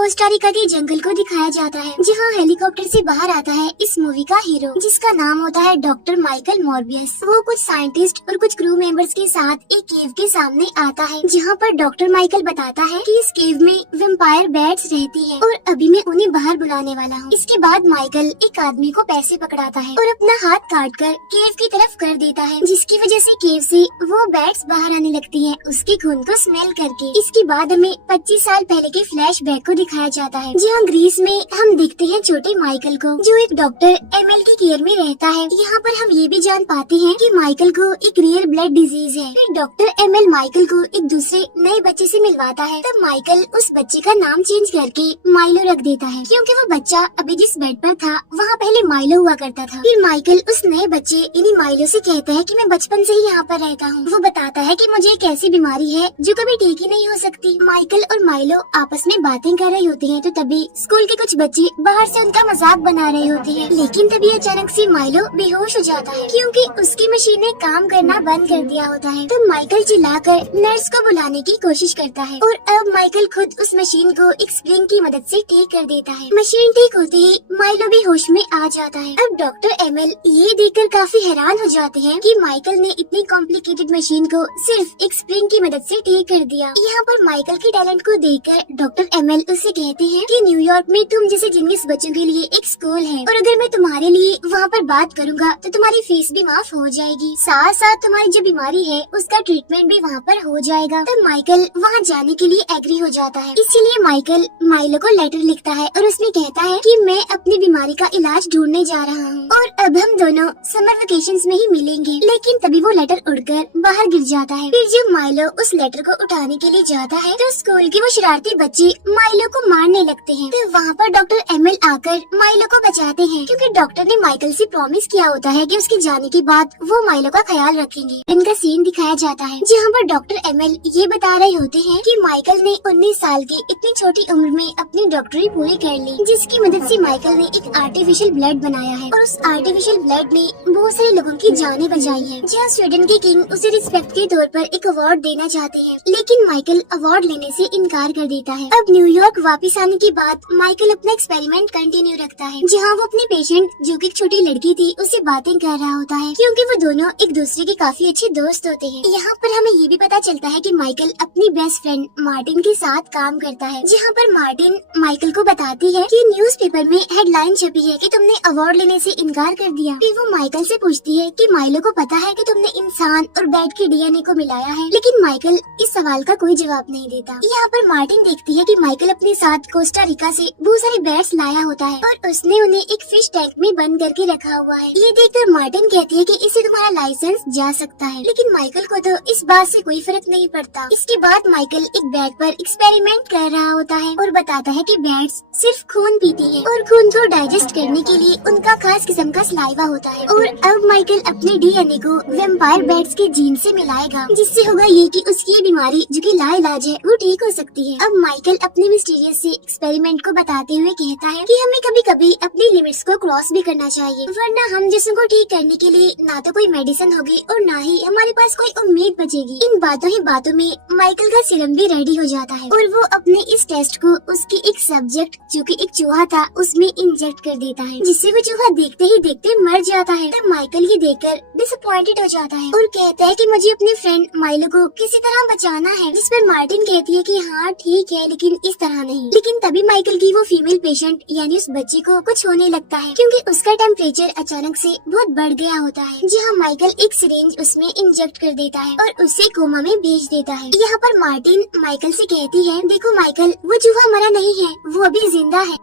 Costa Rica के जंगल को दिखाया जाता है जहाँ हेलीकॉप्टर से बाहर आता है इस मूवी का हीरो, जिसका नाम होता है डॉक्टर माइकल मॉर्बियस। वो कुछ साइंटिस्ट और कुछ क्रू मेंबर्स के साथ एक केव के सामने आता है, जहाँ पर डॉक्टर माइकल बताता है कि इस केव में वेम्पायर बैट्स रहती है और अभी मैं उन्हें बाहर बुलाने वाला हूँ। इसके बाद माइकल एक आदमी को पैसे पकड़ाता है और अपना हाथ काट कर केव की तरफ कर देता है, जिसकी वजह से केव से वो बैट्स बाहर आने लगती हैं उसके खून को स्मेल करके। इसके बाद हमें 25 साल पहले के फ्लैशबैक को दिखाया जाता है, जहाँ ग्रीस में हम देखते हैं छोटे माइकल को, जो एक डॉक्टर एमएल की केयर में रहता है। यहाँ पर हम ये भी जान पाते हैं कि माइकल को एक रेयर ब्लड डिजीज है। फिर डॉक्टर एमएल माइकल को एक दूसरे नए बच्चे से मिलवाता है, तब माइकल उस बच्चे का नाम चेंज करके माइलो रख देता है, क्योंकि वो बच्चा अभी जिस बेड पर था वहाँ पहले माइलो हुआ करता था। फिर माइकल उस नए बच्चे यानी माइलो से कहता है कि मैं बचपन से ही यहाँ पर रहता हूँ। वो बताता है कि मुझे एक ऐसी बीमारी है जो कभी ठीक ही नहीं हो सकती। माइकल और माइलो आपस में बातें कर रहे होते हैं, तो तभी स्कूल के कुछ बच्चे बाहर से उनका मजाक बना रहे होते हैं, लेकिन तभी अचानक से माइलो बेहोश हो जाता है क्योंकि उसकी मशीन ने काम करना बंद कर दिया होता है। तो माइकल चिल्लाकर नर्स को बुलाने की कोशिश करता है और अब माइकल खुद उस मशीन को एक स्प्रिंग की मदद से ठीक कर देता है। मशीन ठीक होते ही माइलो भी होश में आ जाता है। अब डॉक्टर एमएल ये देखकर काफी हैरान हो जाते हैं कि माइकल ने इतनी कॉम्प्लिकेटेड मशीन को सिर्फ एक स्प्रिंग की मदद से ठीक कर दिया। यहाँ पर माइकल के टैलेंट को देखकर डॉक्टर एमएल उससे कहते हैं कि न्यूयॉर्क में तुम जैसे जिंगस बच्चों के लिए एक स्कूल है और अगर मैं तुम्हारे लिए वहाँ पर बात करूँगा तो तुम्हारी फीस भी माफ हो जाएगी, साथ साथ तुम्हारी जो बीमारी है उसका ट्रीटमेंट भी वहाँ पर हो जाएगा। तो माइकल वहाँ जाने के लिए एग्री हो जाता है। इसीलिए माइकल माइलो को लेटर लिखता है और उसमें कहता है कि मैं अपनी बीमारी का इलाज ढूंढने जा रहा हूँ और अब हम दोनों समर वेकेशंस में ही मिलेंगे। लेकिन तभी वो लेटर उड़कर बाहर गिर जाता है। फिर जब माइलो उस लेटर को उठाने के लिए जाता है तो स्कूल के वो शरारती बच्चे माइलो को मारने लगते हैं। तो वहाँ पर डॉक्टर एमएल आकर माइलो को बचाते हैं, क्योंकि डॉक्टर ने माइकल से प्रॉमिस किया होता है कि उसके जाने के बाद वो माइलो का ख्याल रखेंगे। इनका सीन दिखाया जाता है जहाँ पर डॉक्टर एमएल ये बता रहे होते हैं कि माइकल ने 19 साल की इतनी छोटी उम्र में अपनी डॉक्टरी पूरी कर ली, जिसकी मदद से माइकल ने एक आर्टिफिशियल ब्लड बनाया है और उस आर्टिफिशियल ब्लड ने बहुत सारे लोगों की जानें बचाई है। जहाँ स्वीडन के किंग उसे रिस्पेक्ट के तौर पर एक अवार्ड देना चाहते हैं, लेकिन माइकल अवार्ड लेने से इनकार कर देता है। अब न्यूयॉर्क वापस आने के बाद माइकल अपना एक्सपेरिमेंट कंटिन्यू रखता है, जहाँ वो अपने पेशेंट जो कि एक छोटी लड़की थी उससे बातें कर रहा होता है, क्योंकि वो दोनों एक दूसरे के काफी अच्छे दोस्त होते हैं। यहाँ पर हमें ये भी पता चलता है कि माइकल अपनी बेस्ट फ्रेंड मार्टिन के साथ काम करता है, जहाँ पर मार्टिन माइकल को बताती है कि न्यूज़पेपर में हेडलाइन छपी है कि तुमने अवार्ड लेने से इनकार कर दिया। फिर वो माइकल से पूछती है कि माइलो को पता है कि तुमने इंसान और बैट के डीएनए को मिलाया है, लेकिन माइकल इस सवाल का कोई जवाब नहीं देता। यहाँ पर मार्टिन देखती है कि माइकल अपने साथ कोस्टा रिका से बहुत सारे बैट्स लाया होता है और उसने उन्हें एक फिश टैंक में बंद करके रखा हुआ है। ये देखकर मार्टिन कहती है कि इससे तुम्हारा लाइसेंस जा सकता है, लेकिन माइकल को तो इस बात से कोई फर्क नहीं पड़ता। इसके बाद माइकल एक बैट पर एक्सपेरिमेंट कर रहा होता है और बताता है कि बैट्स सिर्फ खून पीती है और खून को डाइजेस्ट करने के लिए उनका खास किस्म का सलाइवा होता है। और अब माइकल अपने डीएनए को वेम्पायर बैट्स के जीन से मिलाएगा, जिससे होगा ये कि उसकी ये बीमारी जो कि लाइलाज है वो ठीक हो सकती है। अब माइकल अपने मिस्टीरियस से एक्सपेरिमेंट को बताते हुए कहता है कि हमें कभी कभी अपनी लिमिट्स को क्रॉस भी करना चाहिए, वरना हम जिस्म को ठीक करने के लिए ना तो कोई मेडिसिन होगी और ना ही हमारे पास कोई उम्मीद बचेगी। इन बातों ही बातों में माइकल का सीरम भी रेडी हो जाता है और वो अपने इस टेस्ट को उसके एक सब्जेक्ट जो कि एक चूहा था उसमें इंजेक्ट कर देता है, जिससे वो चूहा देखते ही देखते मर जाता है। तब माइकल ये देखकर डिसअपॉइंटेड हो जाता है और कहता है कि मुझे अपने फ्रेंड माइलो को किसी तरह बचाना है, जिस पर मार्टिन कहती है कि हाँ ठीक है, लेकिन इस तरह नहीं। लेकिन तभी माइकल की वो फीमेल पेशेंट यानी उस बच्चे को कुछ होने लगता है, क्योंकि उसका टेम्परेचर अचानक से बहुत बढ़ गया होता है, जहाँ माइकल एक सिरिंज उसमें इंजेक्ट कर देता है और उसे कोमा में भेज देता है। यहाँ पर मार्टिन माइकल से कहती है, देखो माइकल, वो चूहा मरा नहीं है, वो अभी जिंदा है।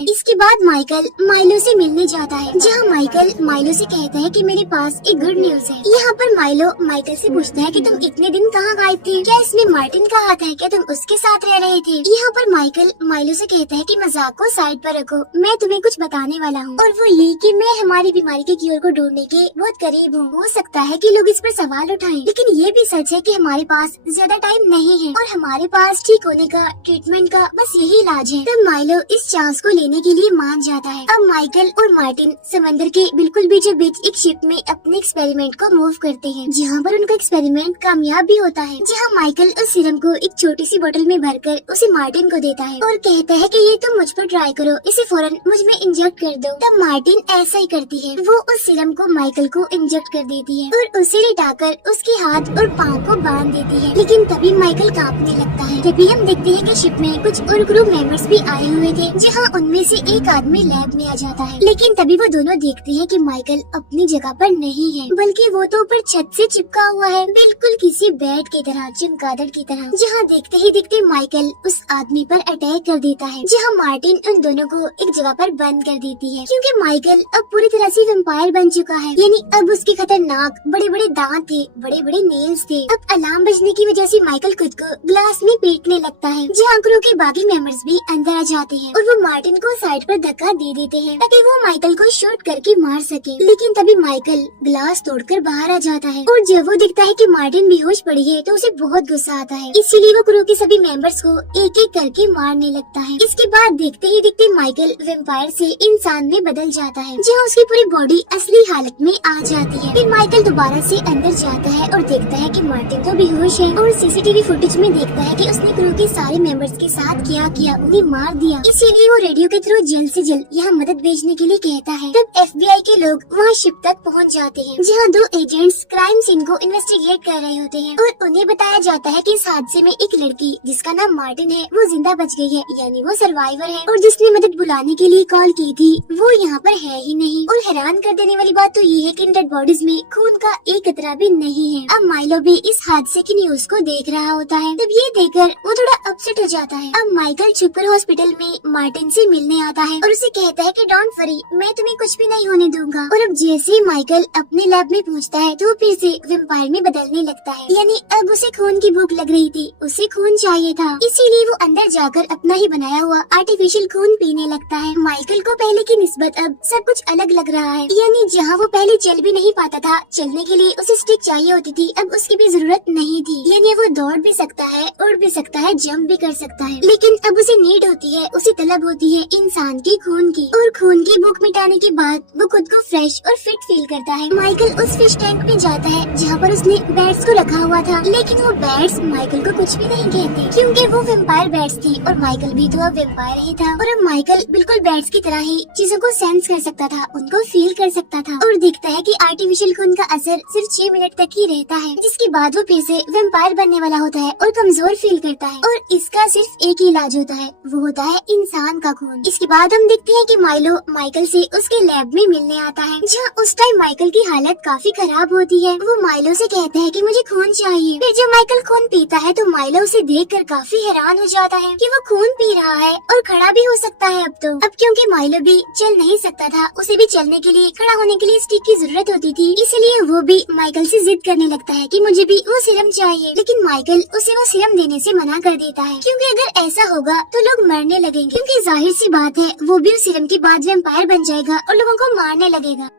इसके बाद माइकल माइलो से मिलने जाता है, जहाँ माइकल माइलो से कहता है कि मेरे पास एक गुड न्यूज है। यहाँ पर माइलो माइकल से पूछता है कि तुम इतने दिन कहाँ गायब थे, क्या इसमें मार्टिन का हाथ है, क्या तुम उसके साथ रह रहे थे। यहाँ पर माइकल माइलो से कहता है कि मजाक को साइड पर रखो, मैं तुम्हें कुछ बताने वाला हूँ, और वो ये कि मैं हमारी बीमारी के क्योर को ढूंढने के बहुत करीब हूँ। हो सकता है कि लोग इस पर सवाल उठाएं, लेकिन ये भी सच है कि हमारे पास ज्यादा टाइम नहीं है और हमारे पास ठीक होने का ट्रीटमेंट का बस यही इलाज है। तब माइलो इस चांस को लेने देने के लिए मान जाता है। अब माइकल और मार्टिन समंदर के बिल्कुल बीचों बीच एक शिप में अपने एक्सपेरिमेंट को मूव करते हैं, जहाँ पर उनका एक्सपेरिमेंट कामयाब भी होता है। जहाँ माइकल उस सीरम को एक छोटी सी बोतल में भरकर उसे मार्टिन को देता है और कहता है कि ये तुम मुझ पर ट्राई करो, इसे फौरन मुझ में इंजेक्ट कर दो। तब मार्टिन ऐसा ही करती है, वो उस सीरम को माइकल को इंजेक्ट कर देती है और उसे लिटाकर उसके हाथ और पाँव को बांध देती है। लेकिन तभी माइकल कांपने लगता है। तभी हम देखते हैं कि शिप में कुछ और क्रू मेंबर्स भी आए हुए थे, जहाँ उनमें से एक आदमी लैब में आ जाता है। लेकिन तभी वो दोनों देखते हैं कि माइकल अपनी जगह पर नहीं है, बल्कि वो तो ऊपर छत से चिपका हुआ है, बिल्कुल किसी बैट की तरह, चमगादड़ की तरह। जहाँ देखते ही देखते माइकल उस आदमी पर अटैक कर देता है, जहाँ मार्टिन उन दोनों को एक जगह पर बंद कर देती है, क्योंकि माइकल अब पूरी तरह से वैम्पायर बन चुका है। यानी अब उसके खतरनाक बड़े बड़े दांत थे, बड़े बड़े नेल्स थे। अब अलार्म बजने की वजह से माइकल खुद को ग्लास में पीटने लगता है, जहाँ क्रू के बाकी मेंबर्स भी अंदर आ जाते हैं और वो मार्टिन को साइड पर धक्का दे देते हैं ताकि वो माइकल को शूट करके मार सके। लेकिन तभी माइकल ग्लास तोड़कर बाहर आ जाता है और जब वो दिखता है कि मार्टिन बेहोश पड़ी है तो उसे बहुत गुस्सा आता है। इसीलिए वो क्रू के सभी मेंबर्स को एक एक करके मारने लगता है। इसके बाद देखते ही देखते माइकल वैम्पायर से इंसान में बदल जाता है, जहाँ उसकी पूरी बॉडी असली हालत में आ जाती है। फिर माइकल दोबारा से अंदर जाता है और देखता है कि मार्टिन तो बेहोश है और सीसीटीवी फुटेज में देखता है कि उसने क्रू के सारे मेंबर्स के साथ क्या किया, उन्हें मार दिया। इसीलिए वो रेडियो के थ्रू जल्द से जल्द यहाँ मदद भेजने के लिए कहता है। तब FBI के लोग वहाँ शिप तक पहुँच जाते हैं, जहाँ दो एजेंट्स क्राइम सीन को इन्वेस्टिगेट कर रहे होते हैं और उन्हें बताया जाता है कि इस हादसे में एक लड़की जिसका नाम मार्टिन है वो जिंदा बच गई है, यानी वो सर्वाइवर है, और जिसने मदद बुलाने के लिए कॉल की थी वो यहाँ पर है ही नहीं। और हैरान कर देने वाली बात तो ये है कि इन डेड बॉडीज में खून का एक कतरा भी नहीं है। अब माइलो भी इस हादसे की न्यूज को देख रहा होता है। तब ये देखकर वो थोड़ा अपसेट हो जाता है। अब माइकल छुपकर हॉस्पिटल में मार्टिन से मिलने आता है और उसे कहता है कि डोंट वरी, मैं तुम्हें कुछ भी नहीं होने दूंगा। और अब जैसे ही माइकल अपने लैब में पहुंचता है तो फिर से वैम्पायर में बदलने लगता है। यानी अब उसे खून की भूख लग रही थी, उसे खून चाहिए था, इसीलिए वो अंदर जाकर अपना ही बनाया हुआ आर्टिफिशियल खून पीने लगता है। माइकल को पहले की निस्बत अब सब कुछ अलग लग रहा है। यानी जहाँ वो पहले चल भी नहीं पाता था, चलने के लिए उसे स्टिक चाहिए होती थी, अब उसकी भी जरूरत नहीं थी। यानी वो दौड़ भी सकता है, उड़ भी सकता है, जंप भी कर सकता है। लेकिन अब उसे नीड होती है, उसे तलब होती है इंसान की खून की। और खून की भूख मिटाने के बाद वो खुद को फ्रेश और फिट फील करता है। माइकल उस फिश टैंक में जाता है जहाँ पर उसने बैट्स को रखा हुआ था, लेकिन वो बैट्स माइकल को कुछ भी नहीं कहते, क्योंकि वो वैम्पायर बैट्स थी और माइकल भी तो अब वैम्पायर ही था। और अब माइकल बिल्कुल बैट्स की तरह ही चीजों को सेंस कर सकता था, उनको फील कर सकता था, और दिखता है कि आर्टिफिशियल खून का असर सिर्फ 6 मिनट तक ही रहता है, जिसके बाद वो फिर से वैम्पायर बनने वाला होता है और कमजोर फील करता है। और इसका सिर्फ एक ही इलाज होता है, वो होता है इंसान का खून। इसके बाद हम देखते हैं कि माइलो माइकल से उसके लैब में मिलने आता है, जहाँ उस टाइम माइकल की हालत काफी खराब होती है। वो माइलो से कहता है कि मुझे खून चाहिए। फिर जब माइकल खून पीता है तो माइलो उसे देखकर काफी हैरान हो जाता है कि वो खून पी रहा है और खड़ा भी हो सकता है अब क्योंकि माइलो भी चल नहीं सकता था, उसे भी चलने के लिए, खड़ा होने के लिए स्टिक की जरूरत होती थी, इसलिए वो भी माइकल से जिद करने लगता है कि मुझे भी वो सीरम चाहिए। लेकिन माइकल उसे वो सीरम देने से मना कर देता है, क्योंकि अगर ऐसा होगा तो लोग मरने लगेंगे, क्योंकि जाहिर सी बात है वो भी उस सीरम के बाद वैम्पायर बन जाएगा और लोगों को मारने लगेगा।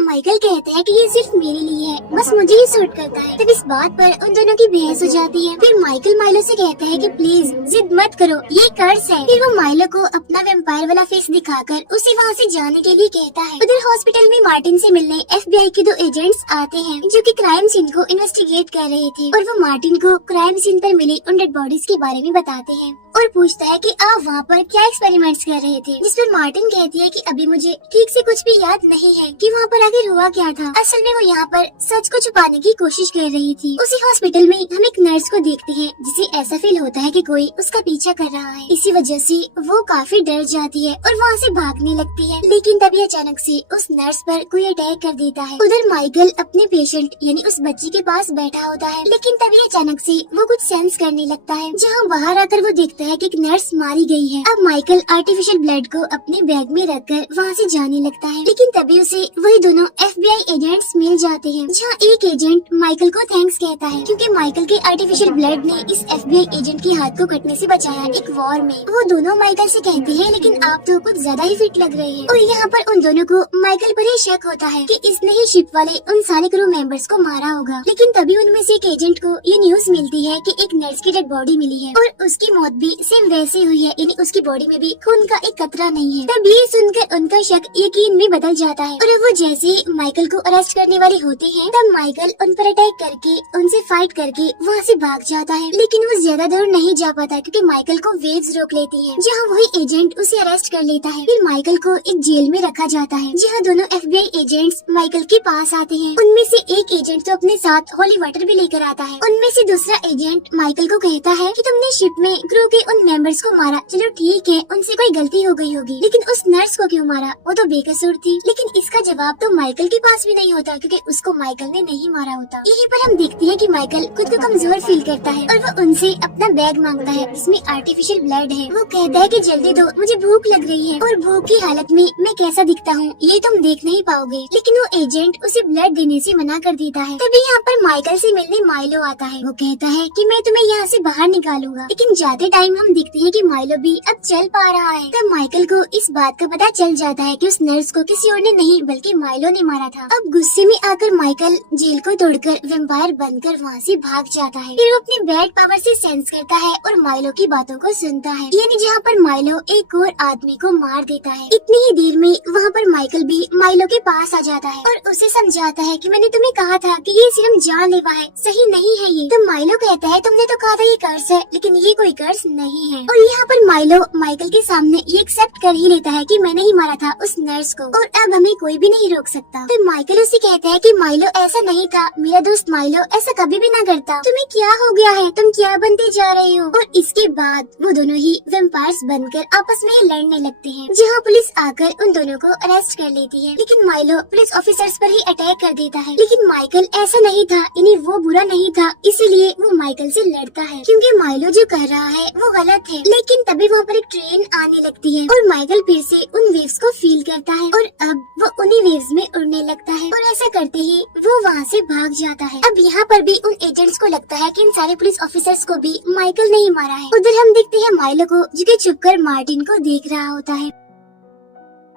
माइकल कहता है कि ये सिर्फ मेरे लिए है, बस मुझे ही सूट करता है। तब इस बात पर उन दोनों की बहस हो जाती है। फिर माइकल माइलो से कहता है कि प्लीज जिद मत करो, ये कर्स है। फिर वो माइलो को अपना वैम्पायर वाला फेस दिखाकर उसे वहाँ से जाने के लिए कहता है। उधर हॉस्पिटल में मार्टिन से मिलने FBI के 2 एजेंट्स आते हैं, जो कि क्राइम सीन को इन्वेस्टिगेट कर रहे थे, और वो मार्टिन को क्राइम सीन पर मिली उन डेड बॉडीज के बारे में बताते हैं और पूछता है कि आप वहाँ पर क्या एक्सपेरिमेंट्स कर रहे थे। जिस पर मार्टिन कहती है कि अभी मुझे ठीक से कुछ भी याद नहीं है कि वहाँ पर आखिर हुआ क्या था। असल में वो यहाँ पर सच को छुपाने की कोशिश कर रही थी। उसी हॉस्पिटल में हम एक नर्स को देखते हैं जिसे ऐसा फील होता है कि कोई उसका पीछा कर रहा है। इसी वजह से वो काफी डर जाती है और वहाँ से भागने लगती है। लेकिन तभी अचानक से उस नर्स पर कोई अटैक कर देता है। उधर माइकल अपने पेशेंट यानी उस बच्ची के पास बैठा होता है, लेकिन तभी अचानक से वो कुछ सेंस करने लगता है, जहाँ बाहर आकर वो देखता है कि एक नर्स मारी गई है। अब माइकल आर्टिफिशियल ब्लड को अपने बैग में रखकर वहाँ से जाने लगता है, लेकिन तभी उसे वही दोनों FBI एजेंट्स मिल जाते हैं, जहाँ एक एजेंट माइकल को थैंक्स कहता है क्योंकि माइकल के आर्टिफिशियल ब्लड ने इस FBI एजेंट के हाथ को कटने से बचाया एक वॉर में। वो दोनों माइकल से कहते हैं लेकिन आप तो कुछ ज्यादा ही फिट लग रहे हैं। और यहाँ पर उन दोनों को माइकल पर ही शक होता है कि इसने ही शिप वाले उन सारे क्रू मेंबर्स को मारा होगा। लेकिन तभी उनमें से एक एजेंट को ये न्यूज मिलती है कि एक नर्स की डेड बॉडी मिली है और उसकी मौत भी सेम वैसे हुई है, यानी उसकी बॉडी में भी खून का एक कतरा नहीं है। तब ये सुनकर उनका शक यकीन में बदल जाता है और वो जैसे ही माइकल को अरेस्ट करने वाले होते हैं तब माइकल उन पर अटैक करके उनसे फाइट करके वहाँ से भाग जाता है। लेकिन वो ज्यादा दूर नहीं जा पाता क्योंकि माइकल को वेव्स रोक लेती हैं, जहाँ वही एजेंट उसे अरेस्ट कर लेता है। फिर माइकल को एक जेल में रखा जाता है, जहाँ दोनों FBI एजेंट्स माइकल के पास आते हैं। उनमें से एक एजेंट तो अपने साथ होली वाटर भी लेकर आता है। उनमें से दूसरा एजेंट माइकल को कहता है कि तुमने शिप में क्रू के उन मेंबर्स को मारा, चलो ठीक है उनसे कोई गलती हो गई होगी, लेकिन उस नर्स को क्यों मारा, वो तो बेकसूर थी। लेकिन इसका जवाब तो माइकल के पास भी नहीं होता क्योंकि उसको माइकल ने नहीं मारा होता। यहीं पर हम देखते हैं कि माइकल खुद को कमजोर फील करता है और वो उनसे अपना बैग मांगता है जिसमें आर्टिफिशियल ब्लड है। वो कहता है कि जल्दी दो, मुझे भूख लग रही है और भूख की हालत में मैं कैसा दिखता हूँ ये तुम देख नहीं पाओगे। लेकिन वो एजेंट उसे ब्लड देने से मना कर देता है। तभी यहाँ पर माइकल से मिलने माइलो आता है। वो कहता है कि मैं तुम्हें यहाँ से बाहर निकालूंगा, लेकिन जाते टाइम हम देखते हैं कि माइलो भी अब चल पा रहा है। तब माइकल को इस बात का पता चल जाता है कि उस नर्स को किसी और ने नहीं बल्कि माइलो ने मारा था। अब गुस्से में आकर माइकल जेल को तोड़कर वेम्पायर बनकर वहाँ से भाग जाता है। फिर वो अपनी बैड पावर से सेंस करता है और माइलो की बातों को सुनता है, यानी जहाँ पर माइलो एक और आदमी को मार देता है। इतनी ही देर में वहाँ पर माइकल भी माइलो के पास आ जाता है और उसे समझाता है कि मैंने तुम्हें कहा था कि ये सिर्फ जानलेवा है, सही नहीं है ये। तो माइलो कहता है तुमने तो कहा था ये कर्ज है, लेकिन ये कोई कर्ज नहीं है। और यहाँ पर माइलो माइकल के सामने ये एक्सेप्ट कर ही लेता है कि मैंने ही मारा था उस नर्स को और अब हमें कोई भी नहीं रोक सकता। तो माइकल उसे कहता है कि माइलो ऐसा नहीं था, मेरा दोस्त माइलो ऐसा कभी भी ना करता, तुम्हें क्या हो गया है, तुम क्या बनते जा रहे हो। और इसके बाद वो दोनों ही वेम्पायर्स बनकर आपस में लड़ने लगते हैं, जहाँ पुलिस आकर उन दोनों को अरेस्ट कर लेती है। लेकिन माइलो पुलिस ऑफिसर्स पर ही अटैक कर देता है। लेकिन माइकल ऐसा नहीं था, यानी वो बुरा नहीं था, इसीलिए वो माइकल से लड़ता है क्योंकि माइलो जो कह रहा है वो गलत है। लेकिन तभी वहाँ पर एक ट्रेन आने लगती है और माइकल फिर से उन वेव्स को फील करता है और अब वो उन्हीं वेव्स में उड़ने लगता है और ऐसा करते ही वो वहाँ से भाग जाता है। अब यहाँ पर भी उन एजेंट्स को लगता है कि इन सारे पुलिस ऑफिसर्स को भी माइकल ने ही मारा है। उधर हम देखते हैं माइलो को जो कि छुपकर मार्टिन को देख रहा होता है।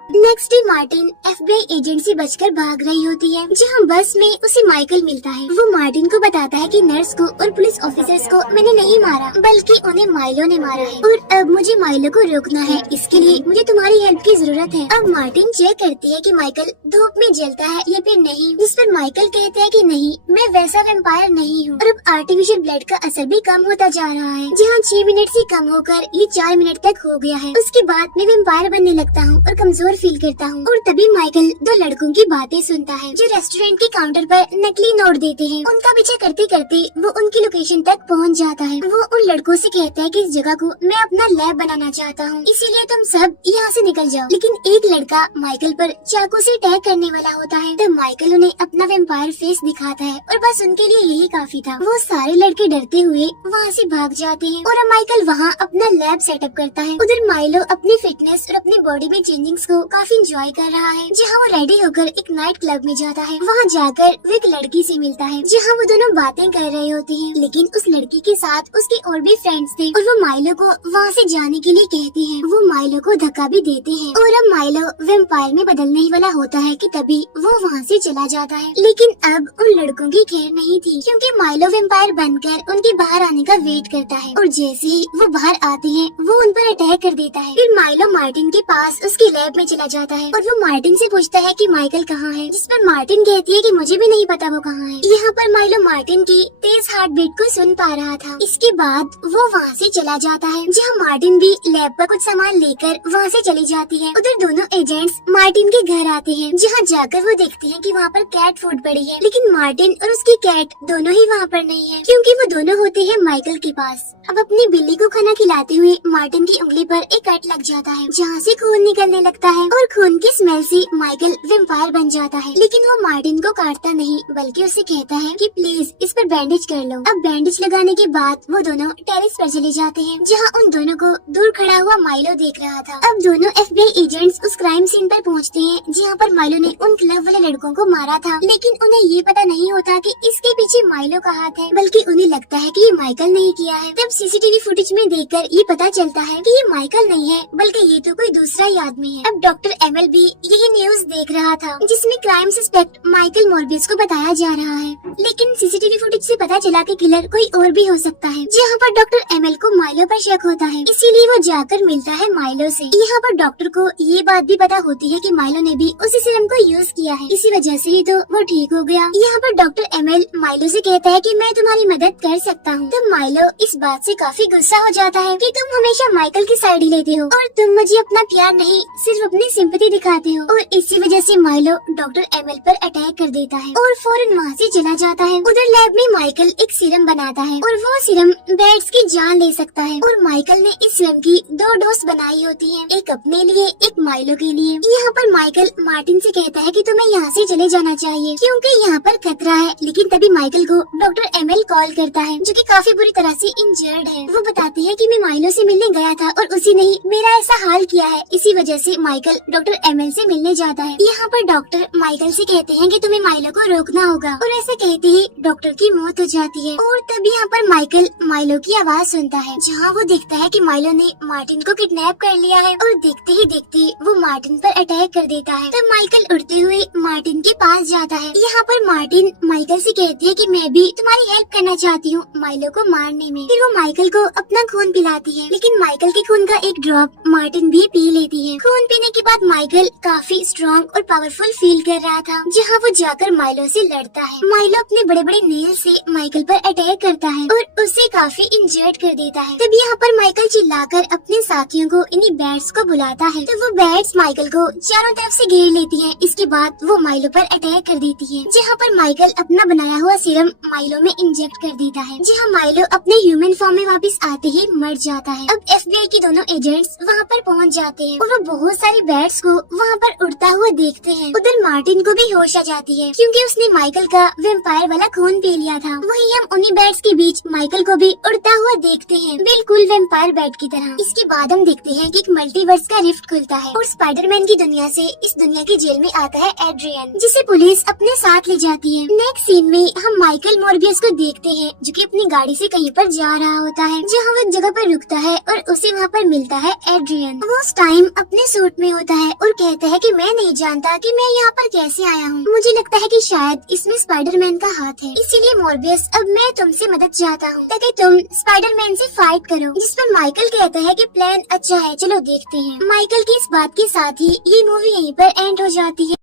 Next day Martin FBI agent से बचकर भाग रही होती है, जहाँ बस में उसे माइकल मिलता है। वो मार्टिन को बताता है कि नर्स को और पुलिस ऑफिसर्स को मैंने नहीं मारा बल्कि उन्हें माइलो ने मारा है और अब मुझे माइलो को रोकना है, इसके लिए मुझे तुम्हारी हेल्प की जरूरत है। अब मार्टिन चेक करती है कि माइकल धूप में जलता है या फिर नहीं, जिस पर माइकल कहता है कि नहीं, मैं वैसा वेम्पायर नहीं हूँ। और अब आर्टिफिशियल ब्लड का असर भी कम होता जा रहा है, जहाँ 6 मिनट से कम होकर ये 4 मिनट तक हो गया है। उसके बाद मैं वेम्पायर बनने लगता हूँ और कमजोर फील करता हूँ। और तभी माइकल 2 लड़कों की बातें सुनता है जो रेस्टोरेंट के काउंटर पर नकली नोट देते हैं। उनका पीछे करते करते वो उनकी लोकेशन तक पहुँच जाता है। वो उन लड़कों से कहता है कि इस जगह को मैं अपना लैब बनाना चाहता हूँ, इसीलिए तुम सब यहाँ से निकल जाओ। लेकिन एक लड़का माइकल पर चाकू से अटैक करने वाला होता है, तो माइकल उन्हें अपना वेम्पायर फेस दिखाता है और बस उनके लिए यही काफी था। वो सारे लड़के डरते हुए वहाँ से भाग जाते हैं और अब माइकल वहाँ अपना लैब सेटअप करता है। उधर माइलो अपनी फिटनेस और अपनी बॉडी में चेंजिंग्स को काफी एंजॉय कर रहा है, जहाँ वो रेडी होकर एक नाइट क्लब में जाता है। वहाँ जाकर वो एक लड़की से मिलता है, जहाँ वो दोनों बातें कर रहे होते हैं। लेकिन उस लड़की के साथ उसके और भी फ्रेंड्स थे और वो माइलो को वहाँ से जाने के लिए कहते हैं। वो माइलो को धक्का भी देते हैं और अब माइलो वेम्पायर में बदलने ही वाला होता है कि तभी वो वहाँ से चला जाता है। लेकिन अब उन लड़कों की खैर नहीं थी, क्योंकि माइलो वेम्पायर बनकर उनके बाहर आने का वेट करता है और जैसे ही वो बाहर आते हैं वो उन पर अटैक कर देता है। फिर माइलो मार्टिन के पास उसके लैब में चला जाता है और वो मार्टिन से पूछता है कि माइकल कहाँ है, जिस पर मार्टिन कहती है कि मुझे भी नहीं पता वो कहाँ है। यहाँ पर माइलो मार्टिन की तेज हार्ट बीट को सुन पा रहा था। इसके बाद वो वहाँ से चला जाता है, जहाँ मार्टिन भी लैब पर कुछ सामान लेकर वहाँ से चली जाती है। उधर दोनों एजेंट्स मार्टिन के घर आते हैं, जहाँ जाकर वो देखते हैं कि वहाँ पर कैट फूड पड़ी है, लेकिन मार्टिन और उसकी कैट दोनों ही वहाँ पर नहीं है, क्योंकि वो दोनों होते हैं माइकल के पास। अब अपनी बिल्ली को खाना खिलाते हुए मार्टिन की उंगली पर एक कट लग जाता है, जहाँ से खून निकलने लगता है और खून की स्मेल से माइकल वेम्पायर बन जाता है। लेकिन वो मार्टिन को काटता नहीं बल्कि उसे कहता है कि प्लीज इस पर बैंडेज कर लो। अब बैंडेज लगाने के बाद वो दोनों टेरेस पर चले जाते हैं, जहाँ उन दोनों को दूर खड़ा हुआ माइलो देख रहा था। अब दोनों FBI एजेंट्स उस क्राइम सीन पर पहुँचते हैं, जहाँ पर माइलो ने उन क्लब वाले लड़कों को मारा था। लेकिन उन्हें ये पता नहीं होता कि इसके पीछे माइलो का हाथ है, बल्कि उन्हें लगता है कि ये माइकल ने ही किया है। तब CCTV फुटेज में देखकर ये पता चलता है कि ये माइकल नहीं है, बल्कि ये तो कोई दूसरा ही आदमी है। अब डॉक्टर एमएल भी यही न्यूज देख रहा था जिसमें क्राइम सस्पेक्ट माइकल मॉर्बियस को बताया जा रहा है, लेकिन सीसीटीवी फुटेज से पता चला कि किलर कोई और भी हो सकता है। जहाँ पर डॉक्टर एमएल को माइलो पर शक होता है, इसीलिए वो जाकर मिलता है माइलो से। यहाँ पर डॉक्टर को ये बात भी पता होती है कि माइलो ने भी उसी सीरम को यूज किया है, इसी वजह से ही तो वो ठीक हो गया। यहाँ पर डॉक्टर एमएल माइलो से कहता है कि मैं तुम्हारी मदद कर सकता हूँ। तो माइलो इस बात से काफी गुस्सा हो जाता है कि तुम हमेशा माइकल की साइड ही लेते हो और तुम मुझे अपना प्यार नहीं सिर्फ अपनी सिंपैथी दिखाते हो। और इसी वजह से माइलो डॉक्टर एमएल पर अटैक कर देता है और फौरन वहाँ से चला जाता है। उधर लैब में माइकल एक सीरम बनाता है और वो सीरम बैट्स की जान ले सकता है। और माइकल ने इस सीरम की 2 डोज बनाई होती है, एक अपने लिए एक माइलो के लिए। यहाँ पर माइकल मार्टिन से कहता है कि तुम्हें यहाँ से चले जाना चाहिए क्योंकि यहाँ पर खतरा है। लेकिन तभी माइकल को डॉक्टर एमएल कॉल करता है जो कि काफी बुरी तरह से इंजर्ड है। वो बताती है कि मैं माइलो से मिलने गया था और उसी ने ही मेरा ऐसा हाल किया है। इसी वजह से माइकल डॉक्टर एमएल से मिलने जाता है। यहाँ पर डॉक्टर माइकल से कहते हैं कि तुम्हें माइलो को रोकना होगा और ऐसे कहते ही डॉक्टर की मौत हो जाती है। और तभी यहाँ पर माइकल माइलो की आवाज सुनता है जहाँ वो देखता है कि माइलो ने मार्टिन को किडनैप कर लिया है और देखते ही देखते वो मार्टिन पर अटैक कर देता है। तब माइकल उड़ते हुए मार्टिन के पास जाता है। यहाँ पर मार्टिन माइकल से कहती है कि मैं भी तुम्हारी हेल्प करना चाहती हूँ माइलो को मारने में। फिर वो माइकल को अपना खून पिलाती है, लेकिन माइकल के खून का एक ड्रॉप मार्टिन भी पी लेती है। खून पीने के बाद माइकल काफी स्ट्रॉन्ग और पावरफुल फील कर रहा था, जहाँ वो जाकर माइलो से लड़ता है। माइलो अपने बड़े बड़े नेल से माइकल पर अटैक करता है और उसे काफी इंजर्ड कर देता है। तब यहाँ पर माइकल चिल्लाकर अपने साथियों को इन्हीं बैट्स को बुलाता है। तो वो बैट्स माइकल को चारों तरफ से घेर लेती हैं। इसके बाद वो माइलो पर अटैक कर देती है, जहाँ पर माइकल अपना बनाया हुआ सीरम माइलो में इंजेक्ट कर देता है, जहाँ माइलो अपने ह्यूमन फॉर्म में वापस आते ही मर जाता है। अब एफबीआई के दोनों एजेंट्स वहाँ पर पहुँच जाते हैं और वो बहुत सारी बैट्स को वहाँ पर उड़ता हुआ देखते हैं। उधर मार्टिन को भी होश आ जाती है क्योंकि उसने माइकल का वेम्पायर वाला खून पी लिया था। वहीं हम उन्हीं बैट्स के बीच माइकल को भी उड़ता हुआ देखते हैं, बिल्कुल वेम्पायर बैट की तरह। इसके बाद हम देखते हैं कि एक मल्टीवर्स का रिफ्ट खुलता है और स्पाइडरमैन की दुनिया से इस दुनिया की जेल में आता है एड्रियन, जिसे पुलिस अपने साथ ले जाती है। नेक्स्ट सीन में हम माइकल मॉर्बियस को देखते हैं जो कि अपनी गाड़ी से कहीं पर जा रहा होता है, जहाँ वो एक जगह पर रुकता है और उसे वहाँ पर मिलता है एड्रियन। वो उस टाइम अपने सूट में होता है और कहता है कि मैं नहीं जानता कि मैं यहाँ पर कैसे आया हूँ। मुझे लगता है कि शायद इसमें स्पाइडरमैन का हाथ है, इसीलिए मॉर्बियस अब मैं तुमसे मदद चाहता हूँ ताकि तुम स्पाइडरमैन से फाइट करो। जिस पर माइकल कहता है कि प्लान अच्छा है, चलो देखते हैं। माइकल की इस बात के साथ ही ये मूवी यहीं पर एंड हो जाती है।